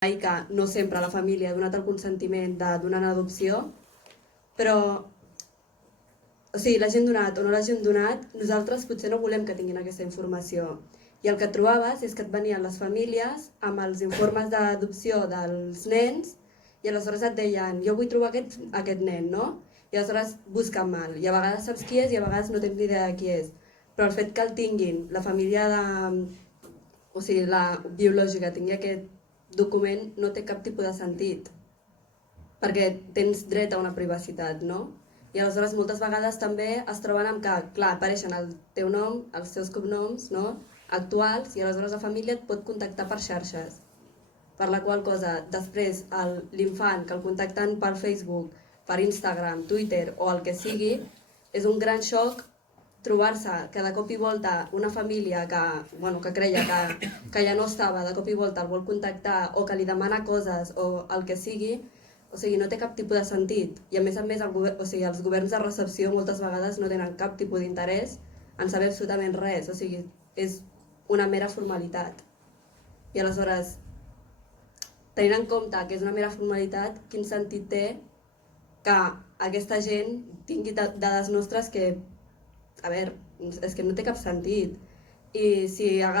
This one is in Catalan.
que no sempre la família ha donat el consentiment de donar en adopció, però l'hagin donat o no l'hagin donat, nosaltres potser no volem que tinguin aquesta informació. I el que et trobaves és que et venien les famílies amb els informes d'adopció dels nens i aleshores et deien, jo vull trobar aquest nen, no? I aleshores busquen mal. I a vegades saps qui és i a vegades no tens ni idea de qui és. Però el fet que el tinguin, la família la biològica tingui aquest document no té cap tipus de sentit, perquè tens dret a una privacitat, no? I aleshores moltes vegades també es troben amb que, clar, apareixen el teu nom, els teus cognoms, no?, actuals, i aleshores la família et pot contactar per xarxes. Per la qual cosa, després, l'infant que el contacten per Facebook, per Instagram, Twitter o el que sigui, és un gran xoc trobar-se que de cop i volta una família que creia que ja no estava, de cop i volta el vol contactar o que li demana coses o el que sigui, no té cap tipus de sentit. I a més, els governs de recepció moltes vegades no tenen cap tipus d'interès en saber absolutament res, és una mera formalitat. I aleshores, tenint en compte que és una mera formalitat, quin sentit té que aquesta gent tingui dades nostres que, a veure, és que no té cap sentit. I si agafes